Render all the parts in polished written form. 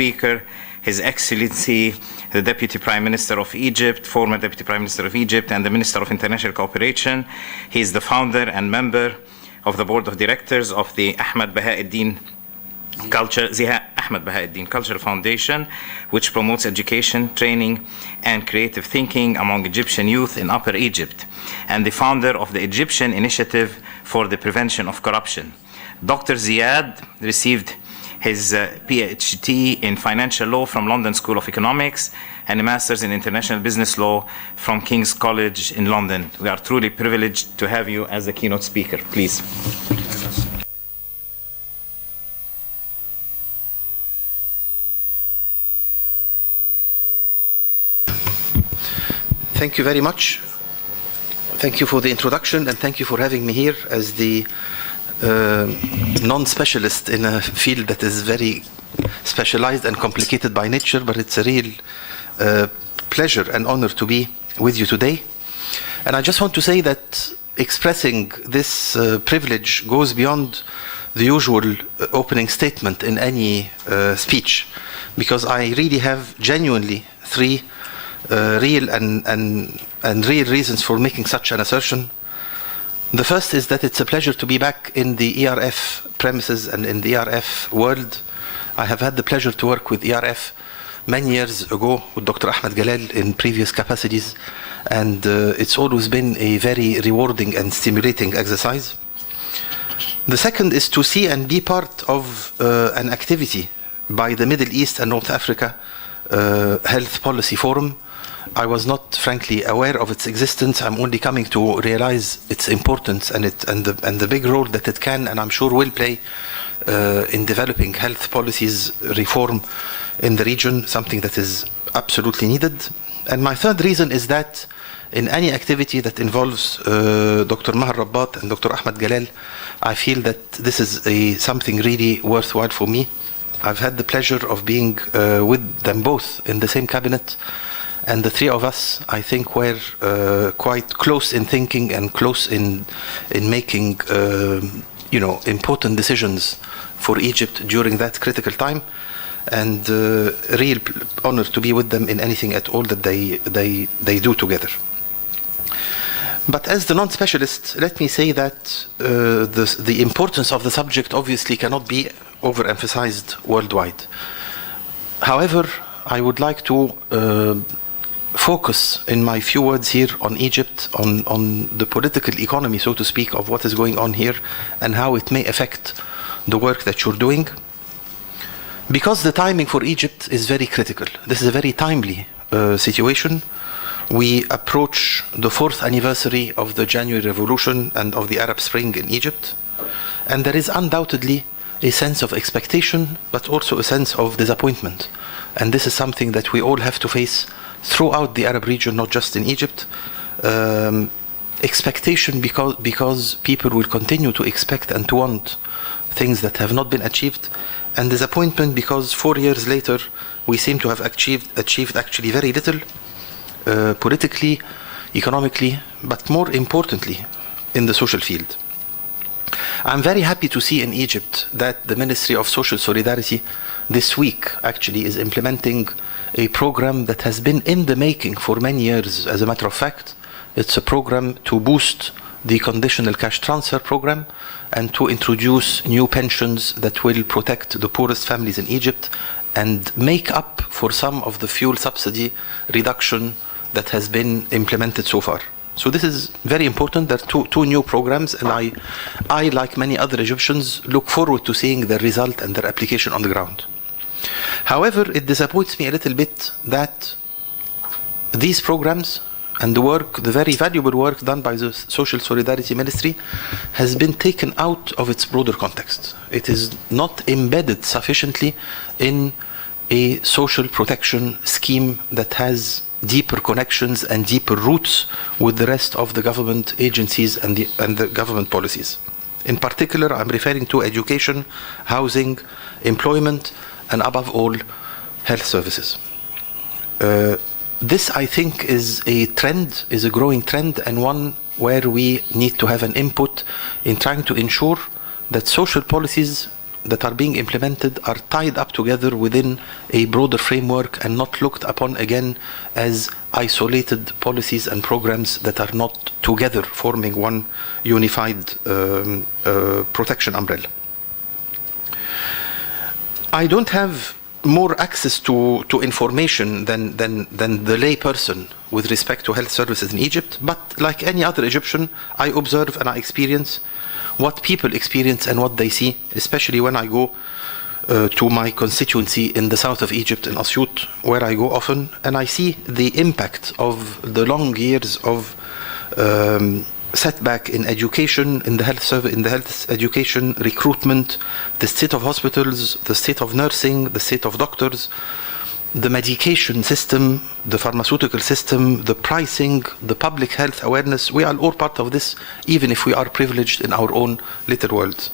speaker, His Excellency, the Deputy Prime Minister of Egypt, former Deputy Prime Minister of Egypt, and the Minister of International Cooperation. He is the founder and member of the Board of Directors of the Bahaa El-Din Ziad Bahaa El-Din Cultural Foundation, which promotes education, training, and creative thinking among Egyptian youth in Upper Egypt, and the founder of the Egyptian Initiative for the Prevention of Corruption. Dr. Ziad received his PhD in Financial Law from London School of Economics and a Master's in International Business Law from King's College in London. We are truly privileged to have you as the keynote speaker. Please. Thank you very much. Thank you for the introduction, and thank you for having me here as the non-specialist in a field that is very specialized and complicated by nature, but it's a real pleasure and honor to be with you today. And I just want to say that expressing this privilege goes beyond the usual opening statement in any speech, because I really have genuinely three real and real reasons for making such an assertion. The first is that it's a pleasure to be back in the ERF premises and in the ERF world. I have had the pleasure to work with ERF many years ago with Dr. Ahmed Galal in previous capacities, and it's always been a very rewarding and stimulating exercise. The second is to see and be part of an activity by the Middle East and North Africa Health Policy Forum. I was not, frankly, aware of its existence. I'm only coming to realize its importance and the big role that it can, and I'm sure will play in developing health policies reform in the region, something that is absolutely needed. And my third reason is that in any activity that involves Dr. Maher Rabbat and Dr. Ahmed Galal, I feel that this is something really worthwhile for me. I've had the pleasure of being with them both in the same cabinet, and the three of us, I think, were quite close in thinking and close in making important decisions for Egypt during that critical time, and real honor to be with them in anything at all that they do together. But as the non-specialist, let me say that the importance of the subject obviously cannot be overemphasized worldwide. However, I would like to focus in my few words here on Egypt, on the political economy, so to speak, of what is going on here and how it may affect the work that you're doing. Because the timing for Egypt is very critical. This is a very timely situation. We approach the 4th anniversary of the January Revolution and of the Arab Spring in Egypt, and there is undoubtedly a sense of expectation, but also a sense of disappointment. And this is something that we all have to face throughout the Arab region, not just in Egypt. Expectation because people will continue to expect and to want things that have not been achieved, and disappointment because 4 years later we seem to have achieved actually very little, politically, economically, but more importantly in the social field. I'm very happy to see in Egypt that the Ministry of Social Solidarity this week actually is implementing a program that has been in the making for many years. As a matter of fact, it's a program to boost the conditional cash transfer program and to introduce new pensions that will protect the poorest families in Egypt and make up for some of the fuel subsidy reduction that has been implemented so far. So this is very important. There are two new programs, and I, like many other Egyptians, look forward to seeing their result and their application on the ground. However, it disappoints me a little bit that these programs and the work, the very valuable work done by the Social Solidarity Ministry, has been taken out of its broader context. It is not embedded sufficiently in a social protection scheme that has deeper connections and deeper roots with the rest of the government agencies and the government policies. In particular, I'm referring to education, housing, employment, and above all, health services. This, I think, is a trend, is a growing trend, and one where we need to have an input in trying to ensure that social policies that are being implemented are tied up together within a broader framework and not looked upon again as isolated policies and programs that are not together forming one unified protection umbrella. I don't have more access to information than the lay person with respect to health services in Egypt, but like any other Egyptian, I observe and I experience what people experience and what they see, especially when I go to my constituency in the south of Egypt, in Asyut, where I go often, and I see the impact of the long years of setback in education, in the health service, in the health education, recruitment, the state of hospitals, the state of nursing, the state of doctors, the medication system, the pharmaceutical system, the pricing, the public health awareness. We are all part of this, even if we are privileged in our own little worlds.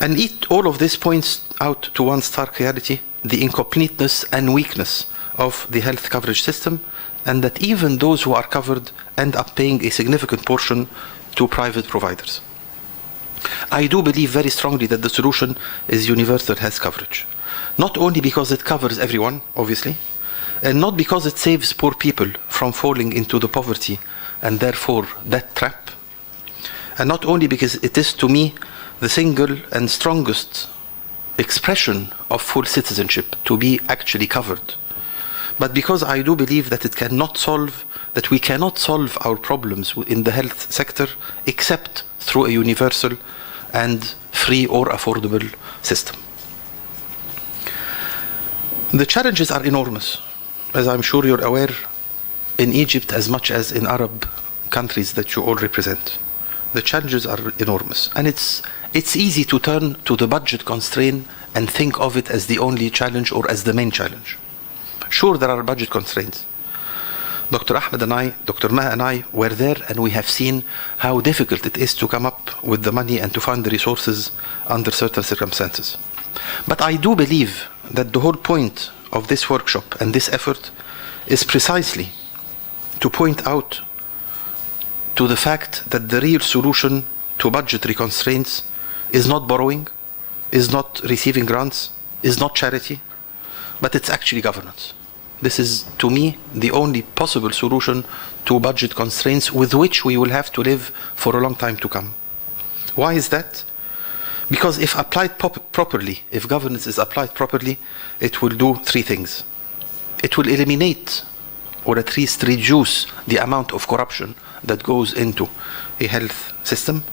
And all of this points out to one stark reality, the incompleteness and weakness of the health coverage system, and that even those who are covered end up paying a significant portion to private providers. I do believe very strongly that the solution is universal health coverage. Not only because it covers everyone, obviously, and not because it saves poor people from falling into the poverty and therefore debt trap, and not only because it is, to me, the single and strongest expression of full citizenship to be actually covered, but because I do believe that we cannot solve our problems in the health sector except through a universal and free or affordable system. The challenges are enormous, as I'm sure you're aware, in Egypt as much as in Arab countries that you all represent. The challenges are enormous, and it's easy to turn to the budget constraint and think of it as the only challenge or as the main challenge. Sure, there are budget constraints. Dr. Ahmed and I, Dr. Maha and I were there, and we have seen how difficult it is to come up with the money and to find the resources under certain circumstances. But I do believe that the whole point of this workshop and this effort is precisely to point out to the fact that the real solution to budgetary constraints is not borrowing, is not receiving grants, is not charity, but it's actually governance. This is, to me, the only possible solution to budget constraints with which we will have to live for a long time to come. Why is that? Because if applied properly, if governance is applied properly, it will do three things. It will eliminate, or at least reduce, the amount of corruption that goes into a health system.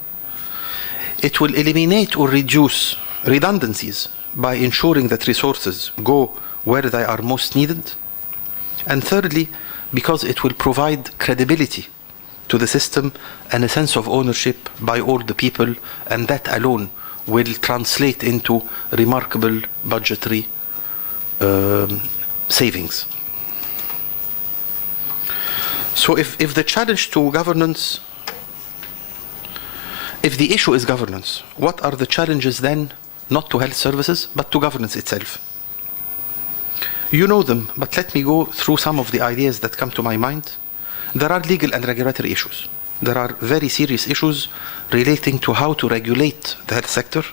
It will eliminate or reduce redundancies by ensuring that resources go where they are most needed. And thirdly, because it will provide credibility to the system and a sense of ownership by all the people, and that alone will translate into remarkable budgetary savings. So if the challenge to governance, if the issue is governance, what are the challenges then, not to health services, but to governance itself? You know them, but let me go through some of the ideas that come to my mind. There are legal and regulatory issues. There are very serious issues relating to how to regulate the health sector.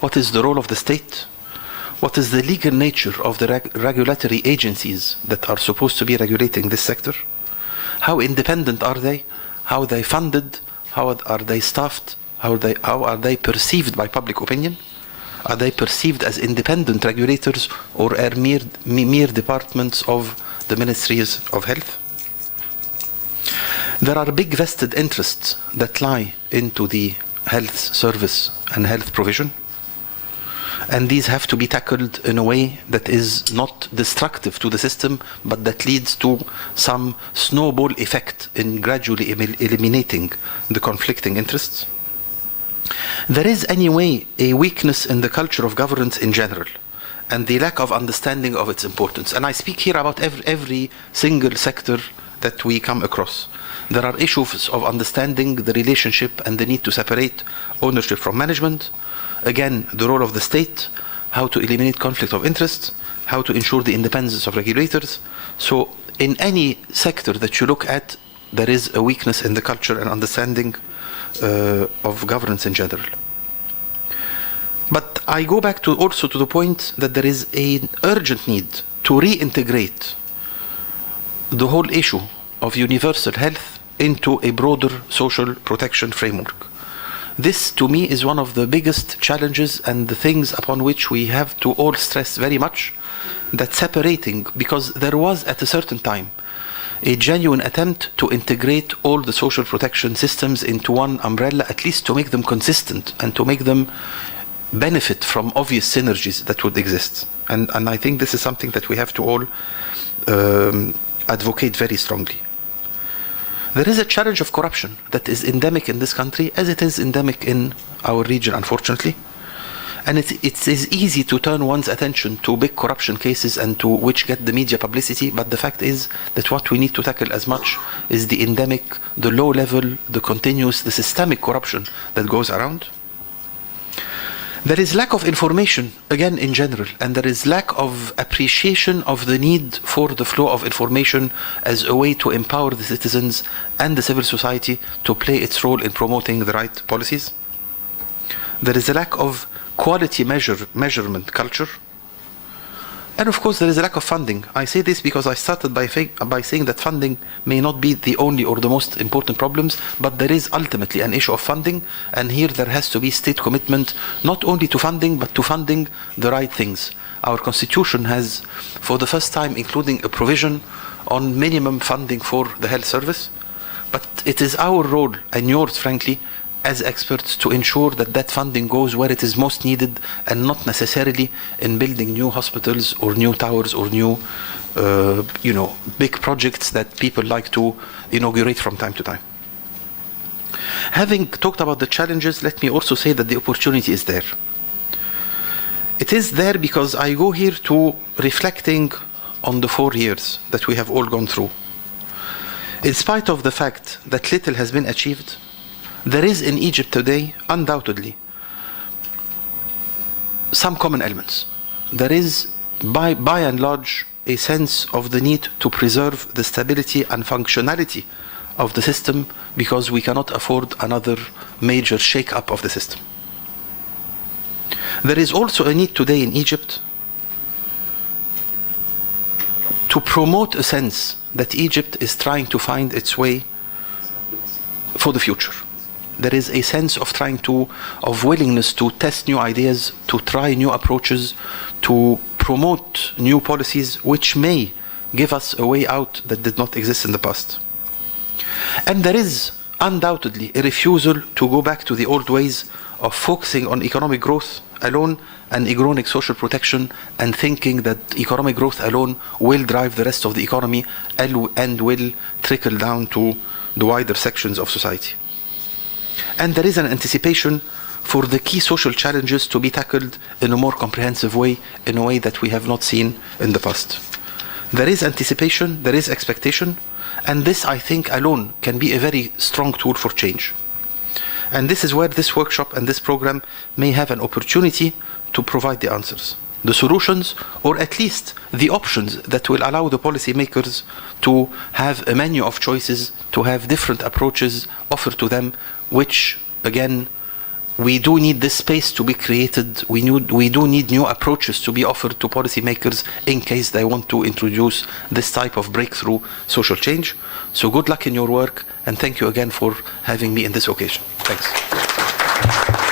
What is the role of the state? What is the legal nature of the regulatory agencies that are supposed to be regulating this sector? How independent are they? How are they funded? How are they staffed? How are they perceived by public opinion? Are they perceived as independent regulators or are mere departments of the ministries of health? There are big vested interests that lie into the health service and health provision, and these have to be tackled in a way that is not destructive to the system, but that leads to some snowball effect in gradually eliminating the conflicting interests. There is anyway a weakness in the culture of governance in general, and the lack of understanding of its importance. And I speak here about every single sector that we come across. There are issues of understanding the relationship and the need to separate ownership from management. Again, the role of the state, how to eliminate conflict of interest, how to ensure the independence of regulators. So in any sector that you look at, there is a weakness in the culture and understanding of governance in general. But I go back to also to the point that there is an urgent need to reintegrate the whole issue of universal health into a broader social protection framework. This, to me, is one of the biggest challenges and the things upon which we have to all stress very much, that separating, because there was at a certain time a genuine attempt to integrate all the social protection systems into one umbrella, at least to make them consistent and to make them benefit from obvious synergies that would exist. And I think this is something that we have to all advocate very strongly. There is a challenge of corruption that is endemic in this country, as it is endemic in our region, unfortunately. And it is easy to turn one's attention to big corruption cases and to which get the media publicity, but the fact is that what we need to tackle as much is the endemic, the low level, the continuous, the systemic corruption that goes around. There is lack of information, again, in general, and there is lack of appreciation of the need for the flow of information as a way to empower the citizens and the civil society to play its role in promoting the right policies. There is a lack of quality measurement culture. And of course, there is a lack of funding. I say this because I started by saying that funding may not be the only or the most important problems, but there is ultimately an issue of funding, and here there has to be state commitment, not only to funding, but to funding the right things. Our constitution has, for the first time, including a provision on minimum funding for the health service, but it is our role, and yours, frankly, as experts, to ensure that that funding goes where it is most needed and not necessarily in building new hospitals or new towers or new, big projects that people like to inaugurate from time to time. Having talked about the challenges, let me also say that the opportunity is there. It is there because I go here to reflecting on the 4 years that we have all gone through. In spite of the fact that little has been achieved, there is in Egypt today, undoubtedly, some common elements. There is, by and large, a sense of the need to preserve the stability and functionality of the system because we cannot afford another major shake-up of the system. There is also a need today in Egypt to promote a sense that Egypt is trying to find its way for the future. There is a sense of of willingness to test new ideas, to try new approaches, to promote new policies which may give us a way out that did not exist in the past. And there is undoubtedly a refusal to go back to the old ways of focusing on economic growth alone and economic social protection and thinking that economic growth alone will drive the rest of the economy and will trickle down to the wider sections of society. And there is an anticipation for the key social challenges to be tackled in a more comprehensive way, in a way that we have not seen in the past. There is anticipation, there is expectation, and this, I think, alone can be a very strong tool for change. And this is where this workshop and this program may have an opportunity to provide the answers, the solutions, or at least the options that will allow the policymakers to have a menu of choices, to have different approaches offered to them, which, again, we do need this space to be created. We do need new approaches to be offered to policymakers in case they want to introduce this type of breakthrough social change. So good luck in your work, and thank you again for having me in this occasion. Thanks.